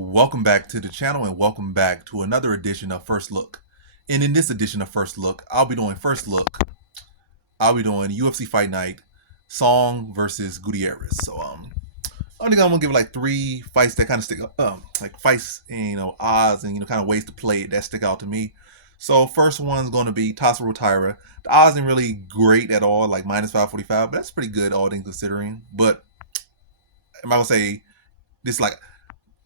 Welcome back to the channel and welcome back to another edition of First Look. And in this edition of First Look, I'll be doing UFC Fight Night, Song versus Gutierrez. I think I'm gonna give like three fights that kind of stick like fights and odds and kind of ways to play it that stick out to me. So first one's gonna be Tassel Tyra. The odds ain't really great at all, like minus 545, but that's pretty good all things considering. But am I gonna say this like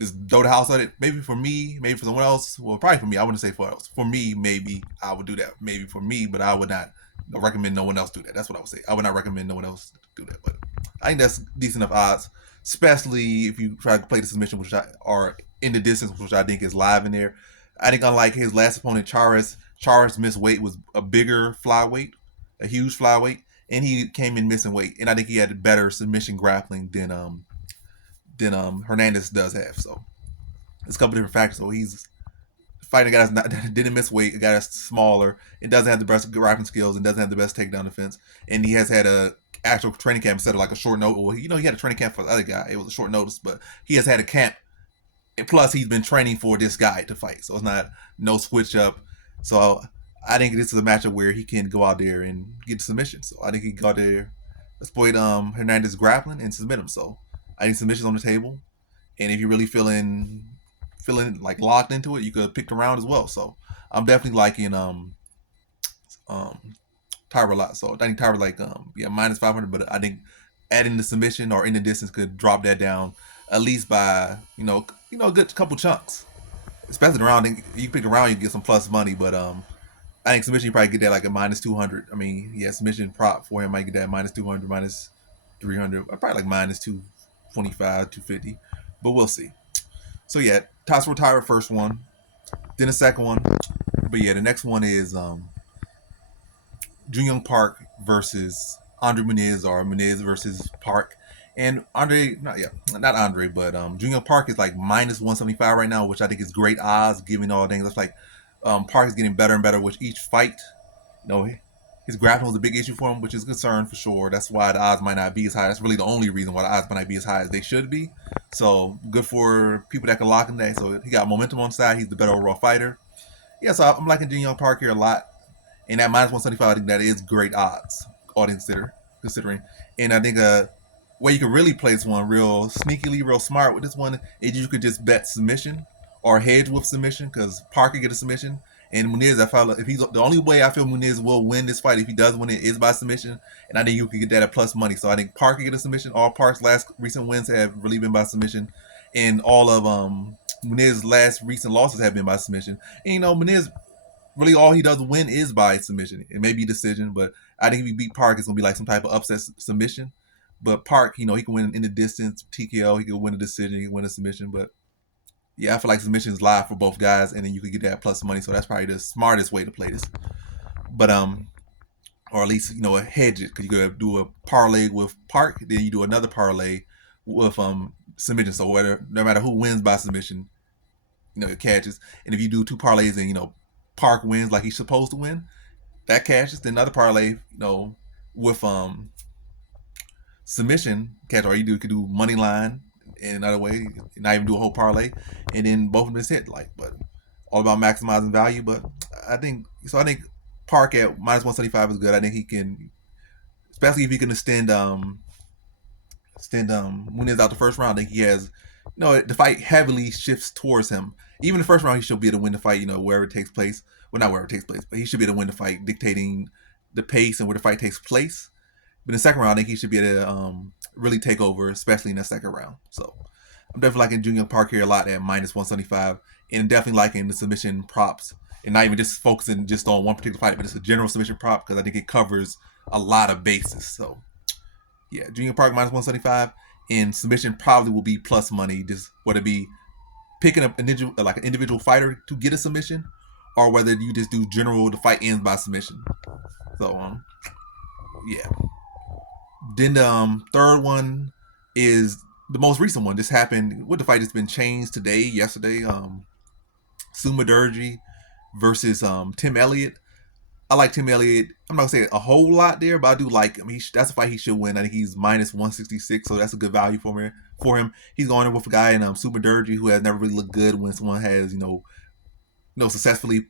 just throw the house at it? Maybe for me, maybe for someone else. Well, probably for me. I wouldn't say for else. For me, maybe I would do that. Maybe for me, but I would not recommend no one else do that. That's what I would say. I would not recommend no one else do that. But I think that's decent enough odds, especially if you try to play the submission, which are in the distance, which I think is live in there. I think unlike his last opponent, Charas missed weight was a bigger flyweight, a huge flyweight, and he came in missing weight. And I think he had better submission grappling than Hernandez does have. So it's a couple different factors. So he's fighting a guy that didn't miss weight, a guy that's smaller, and doesn't have the best grappling skills, and doesn't have the best takedown defense. And he has had a actual training camp instead of like a short notice. Well, he had a training camp for the other guy. It was a short notice, but he has had a camp. And plus, he's been training for this guy to fight. So it's not no switch up. So I think this is a matchup where he can go out there and get the submission. So I think he can go out there, exploit Hernandez grappling and submit him. So I think submissions on the table. And if you're really feeling like locked into it, you could pick the round as well. So I'm definitely liking Tyra a lot. So I think Tyra like minus 500, but I think adding the submission or in the distance could drop that down at least by a good couple chunks. Especially the round, you pick the round, you get some plus money. But I think submission you probably get that like a minus 200. I mean, yeah, submission prop for him might get that minus 200, minus 300, probably like minus 225, 250. But we'll see. So yeah, Tassel Tyra first one, then the second one. But yeah, the next one is Jun Young Park versus Andre Muniz, or Muniz versus Park. And Andre, not Andre, but Jun Young Park is like minus 175 right now, which I think is great odds, given all things. That's like Park is getting better and better with each fight. His grappling was a big issue for him, which is a concern for sure. That's why the odds might not be as high. That's really the only reason why the odds might not be as high as they should be. So good for people that can lock him there. So he got momentum on the side. He's the better overall fighter. Yeah, so I'm liking Jun Young Park here a lot. And at minus 175, I think that is great odds, all considering. And I think way you can really play this one real sneakily, real smart with this one is you could just bet submission or hedge with submission, because Parker get a submission. And Muniz, if he's the only way I feel Muniz will win this fight, if he does win it, is by submission. And I think you could get that at plus money. So I think Parker get a submission. All Park's last recent wins have really been by submission, and all of Muniz's last recent losses have been by submission. And Muniz, really all he does win is by submission. It may be decision, but I think if he beat Park, it's gonna be like some type of upset submission. But Park, he can win in the distance, TKO, he can win a decision, he can win a submission. But yeah, I feel like submission is live for both guys, and then you could get that plus money. So that's probably the smartest way to play this. But or at least hedge it, because you could do a parlay with Park, then you do another parlay with submission. So no matter who wins by submission, it catches. And if you do two parlays and Park wins like he's supposed to win, that catches. Then another parlay, with submission catch, or you could do money line in another way, not even do a whole parlay, and then both of them is hit. But all about maximizing value. But I think Park at minus 175 is good. I think he can, especially if he can extend Muniz out the first round. I think he has, the fight heavily shifts towards him. Even the first round, he should be able to win the fight, wherever it takes place. Well, not wherever it takes place, but he should be able to win the fight, dictating the pace and where the fight takes place. But in the second round, I think he should be able to really take over, especially in the second round. So I'm definitely liking Jun Young Park here a lot at minus 175, and definitely liking the submission props, and not even just focusing just on one particular fight, but it's a general submission prop, because I think it covers a lot of bases. So yeah, Jun Young Park minus 175, and submission probably will be plus money, just whether it be picking up an individual fighter to get a submission, or whether you just do general, the fight ends by submission. So yeah. Then the third one is the most recent one. This happened with the fight that's been changed yesterday. Suma Durji versus Tim Elliott. I like Tim Elliott. I'm not gonna say a whole lot there, but I do like him. That's a fight he should win. I think he's minus 166, so that's a good value for for him. He's going in with a guy in Super Durgy who has never really looked good when someone has successfully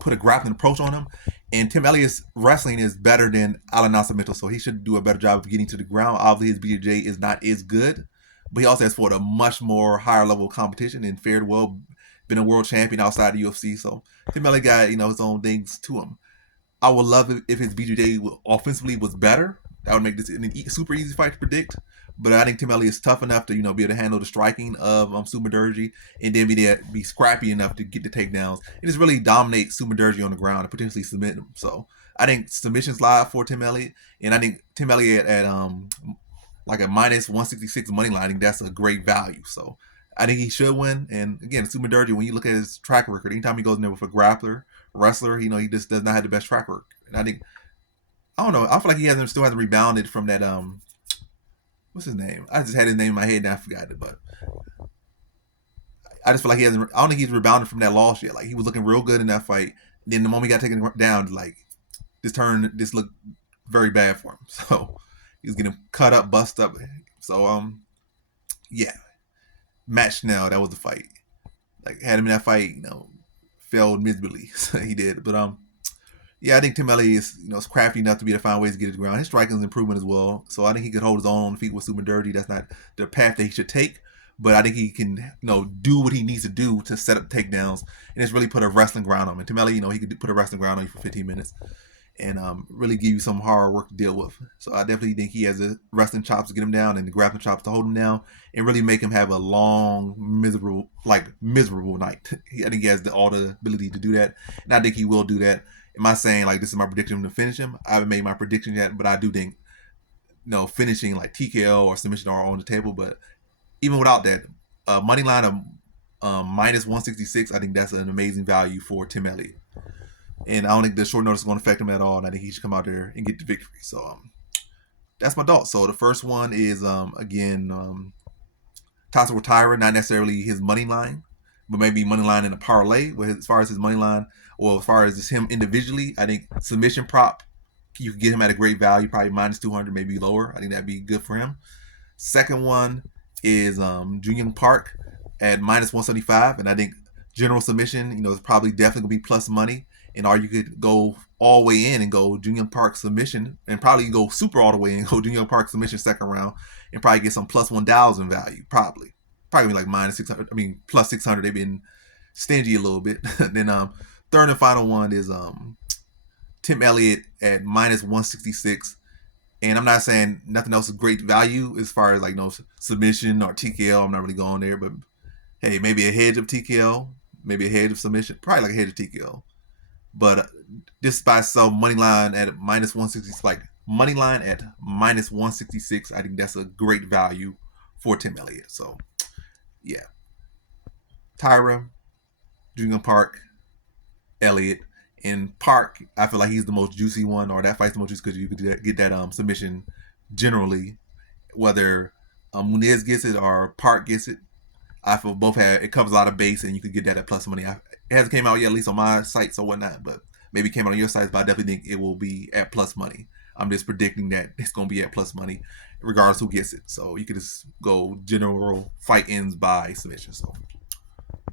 put a grappling approach on him. And Tim Elliott's wrestling is better than Alan Nascimento, so he should do a better job of getting to the ground. Obviously, his BJJ is not as good, but he also has fought a much more higher level of competition and fared well, been a world champion outside the UFC. So Tim Elliott got his own things to him. I would love it if his BJJ offensively was better. That would make this an super easy fight to predict. But I think Tim Elliott is tough enough to be able to handle the striking of Super Durgy, and then be scrappy enough to get the takedowns and just really dominate Super Durgy on the ground and potentially submit him. So I think submissions live for Tim Elliott, and I think Tim Elliott at like a minus 166 money line, I think that's a great value. So I think he should win. And again, Super Durgy, when you look at his track record, anytime he goes in there with a grappler, wrestler, he just does not have the best track record. And I think, I don't know, I feel like he still hasn't rebounded from that what's his name? I just had his name in my head and I forgot it, but I just feel like I don't think he's rebounded from that loss yet. Like, he was looking real good in that fight. Then the moment he got taken down, like, this looked very bad for him. So he was getting cut up, bust up. So yeah, Matt Schnell, that was the fight. Like, had him in that fight, failed miserably. So he did, but yeah, I think Tim Elliott is crafty enough to be able to find ways to get to the ground. His striking is improvement as well, so I think he could hold his own on the feet with Super Durgy. That's not the path that he should take, but I think he can do what he needs to do to set up takedowns and just really put a wrestling ground on him. And Tim Elliott, he could put a wrestling ground on you for 15 minutes and really give you some hard work to deal with. So I definitely think he has the wrestling chops to get him down and the grappling chops to hold him down and really make him have a long, miserable night. I think he has all the ability to do that, and I think he will do that. Am I saying like this is my prediction to finish him? I haven't made my prediction yet, but I do think finishing like TKO or submission are on the table. But even without that, money line of minus 166, I think that's an amazing value for Tim Elliott. And I don't think the short notice is going to affect him at all. And I think he should come out there and get the victory. So that's my thought. So the first one is again Tasso Retira, not necessarily his money line, but maybe money line in a parlay. But as far as his money line, or as far as just him individually, I think submission prop, you can get him at a great value, probably minus 200, maybe lower. I think that'd be good for him. Second one is Jung Park at minus 175, and I think general submission, is probably definitely gonna be plus money. And or you could go all the way in and go Jung Park submission, and probably go super all the way and go Jung Park submission second round, and probably get some plus 1,000 value. Probably like minus 600. I mean plus 600. They've been stingy a little bit. Then third and final one is Tim Elliott at minus 166. And I'm not saying nothing else is great value as far as like submission or TKO. I'm not really going there, but hey, maybe a hedge of TKO, maybe a hedge of submission, probably like a hedge of TKO. But just by some money line at minus 166, like money line at minus 166, I think that's a great value for Tim Elliott. So yeah, Tyra, Jung Park, Elliott. In Park, I feel like he's the most juicy one, or that fight's the most juicy because you could get that submission generally, whether Muniz gets it or Park gets it. I feel both it covers a lot of base, and you could get that at plus money. It hasn't came out yet, at least on my sites or whatnot, but maybe it came out on your sites. But I definitely think it will be at plus money. I'm just predicting that it's going to be at plus money, regardless who gets it. So you could just go general fight ends by submission. So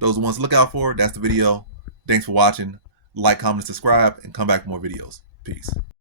those are ones to look out for. That's the video. Thanks for watching. Like, comment, subscribe, and come back for more videos. Peace.